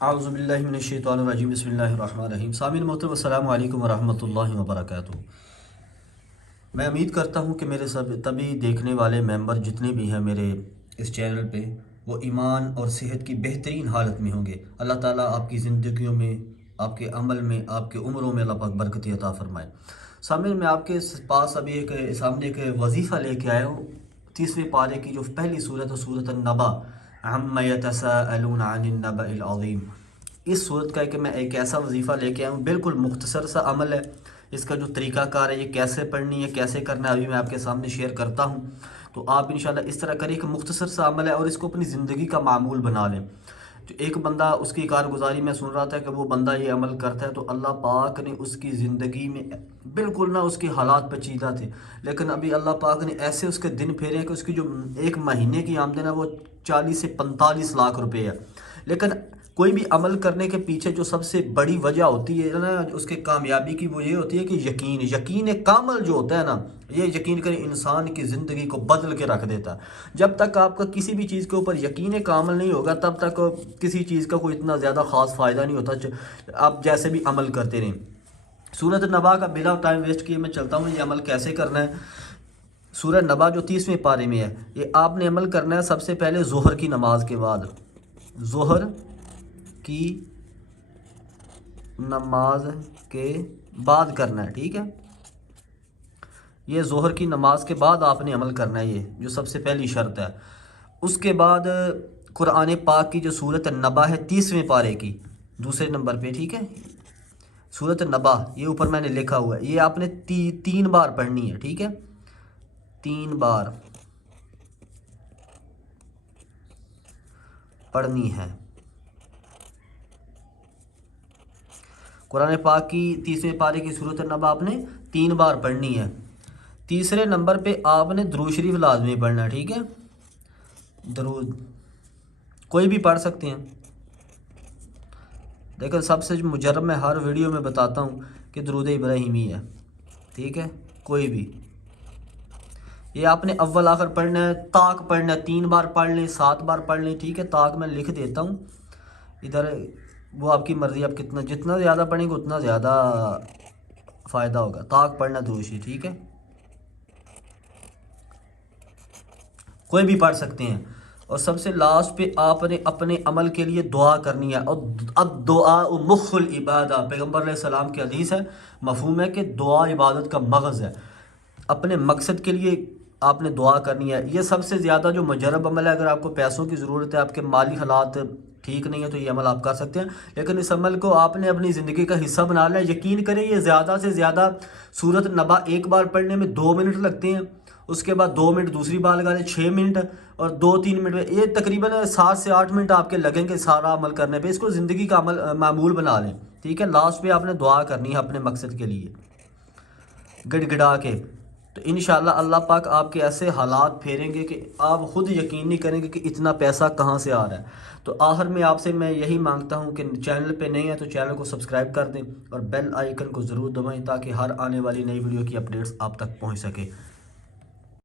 اعوذ باللہ من الشیطان الرجیم، بسم اللہ الرحمن الرحیم۔ سامعین محترم، السلام علیکم ورحمۃ اللہ وبرکاتہ۔ میں امید کرتا ہوں کہ میرے سب تبھی دیکھنے والے ممبر جتنے بھی ہیں میرے اس چینل پہ، وہ ایمان اور صحت کی بہترین حالت میں ہوں گے۔ اللہ تعالیٰ آپ کی زندگیوں میں، آپ کے عمل میں، آپ کے عمروں میں اللہ پاک برکت عطا فرمائے۔ سامعین، میں آپ کے پاس ابھی سامنے ایک وظیفہ لے کے آیا ہوں، 30ویں پارے کی جو پہلی صورت ہے، سورۃ النبا، عما یتساءلون عن النبأ العظیم۔ اس صورت کا ہے کہ میں ایک ایسا وظیفہ لے کے آیا ہوں، بالکل مختصر سا عمل ہے۔ اس کا جو طریقہ کار ہے، یہ کیسے پڑھنی ہے، کیسے کرنا ہے، ابھی میں آپ کے سامنے شیئر کرتا ہوں۔ تو آپ انشاءاللہ اس طرح کریں کہ مختصر سا عمل ہے اور اس کو اپنی زندگی کا معمول بنا لیں۔ جو ایک بندہ، اس کی کارگزاری میں سن رہا تھا کہ وہ بندہ یہ عمل کرتا ہے تو اللہ پاک نے اس کی زندگی میں بالکل نہ اس کے حالات پیچیدہ تھے، لیکن ابھی اللہ پاک نے ایسے اس کے دن پھیرے ہیں کہ اس کی جو ایک مہینے کی آمدن ہے وہ 40 سے 45 لاکھ روپے ہے۔ لیکن کوئی بھی عمل کرنے کے پیچھے جو سب سے بڑی وجہ ہوتی ہے نا اس کے کامیابی کی، وہ یہ ہوتی ہے کہ یقین کامل جو ہوتا ہے نا، یہ یقین کریں انسان کی زندگی کو بدل کے رکھ دیتا ہے۔ جب تک آپ کا کسی بھی چیز کے اوپر یقین کامل نہیں ہوگا، تب تک کسی چیز کا کوئی اتنا زیادہ خاص فائدہ نہیں ہوتا، آپ جیسے بھی عمل کرتے رہیں۔ سورۃ النبا کا بلا ٹائم ویسٹ کیے میں چلتا ہوں، یہ عمل کیسے کرنا ہے۔ سورہ نبا جو 30ویں پارے میں ہے، یہ آپ نے عمل کرنا ہے سب سے پہلے ظہر کی نماز کے بعد، ظہر کی نماز کے بعد کرنا ہے، ٹھیک ہے۔ یہ ظہر کی نماز کے بعد آپ نے عمل کرنا ہے، یہ جو سب سے پہلی شرط ہے۔ اس کے بعد قرآن پاک کی جو سورۃ النبا ہے 30ویں پارے کی دوسرے نمبر پہ، ٹھیک ہے، سورۃ النبا، یہ اوپر میں نے لکھا ہوا ہے، یہ آپ نے 3 بار پڑھنی ہے، ٹھیک ہے، 3 بار پڑھنی ہے۔ قرآن پاک کی 30ویں پارے کی سورۃ النبا آپ نے 3 بار پڑھنی ہے۔ تیسرے نمبر پہ آپ نے درود شریف لازمی پڑھنا ہے، ٹھیک ہے، درود کوئی بھی پڑھ سکتے ہیں، لیکن سب سے مجرب میں ہر ویڈیو میں بتاتا ہوں کہ درود ابراہیمی ہے، ٹھیک ہے، کوئی بھی۔ یہ آپ نے اول آخر پڑھنا ہے، طاق پڑھنا ہے، 3 بار پڑھ لیں، 7 بار پڑھ لیں، ٹھیک ہے۔ طاق میں لکھ دیتا ہوں ادھر، وہ آپ کی مرضی، آپ جتنا زیادہ پڑھیں گے اتنا زیادہ فائدہ ہوگا۔ طاق پڑھنا دوسری، ٹھیک ہے، کوئی بھی پڑھ سکتے ہیں۔ اور سب سے لاسٹ پہ آپ نے اپنے عمل کے لیے دعا کرنی ہے، اور الدعاء مخ العبادہ، پیغمبر علیہ السلام کی حدیث ہے، مفہوم ہے کہ دعا عبادت کا مغز ہے۔ اپنے مقصد کے لیے آپ نے دعا کرنی ہے۔ یہ سب سے زیادہ جو مجرب عمل ہے، اگر آپ کو پیسوں کی ضرورت ہے، آپ کے مالی حالات ٹھیک نہیں ہے تو یہ عمل آپ کر سکتے ہیں، لیکن اس عمل کو آپ نے اپنی زندگی کا حصہ بنا لیا۔ یقین کریں یہ زیادہ سے زیادہ سورۃ النبا ایک بار پڑھنے میں 2 منٹ لگتے ہیں، اس کے بعد 2 منٹ دوسری بار لگا لیں، 6 منٹ، اور 2-3 منٹ میں یہ تقریباً 7 سے 8 منٹ آپ کے لگیں گے سارا عمل کرنے پہ۔ اس کو زندگی کا عمل معمول بنا لیں، ٹھیک ہے۔ لاسٹ پہ آپ نے دعا کرنی ہے اپنے مقصد کے لیے گڑ گڑا کے، تو انشاءاللہ اللہ پاک آپ کے ایسے حالات پھیریں گے کہ آپ خود یقین نہیں کریں گے کہ اتنا پیسہ کہاں سے آ رہا ہے۔ تو آخر میں آپ سے میں یہی مانگتا ہوں کہ چینل پہ نئے ہیں تو چینل کو سبسکرائب کر دیں اور بیل آئیکن کو ضرور دبائیں تاکہ ہر آنے والی نئی ویڈیو کی اپڈیٹس آپ تک پہنچ سکے۔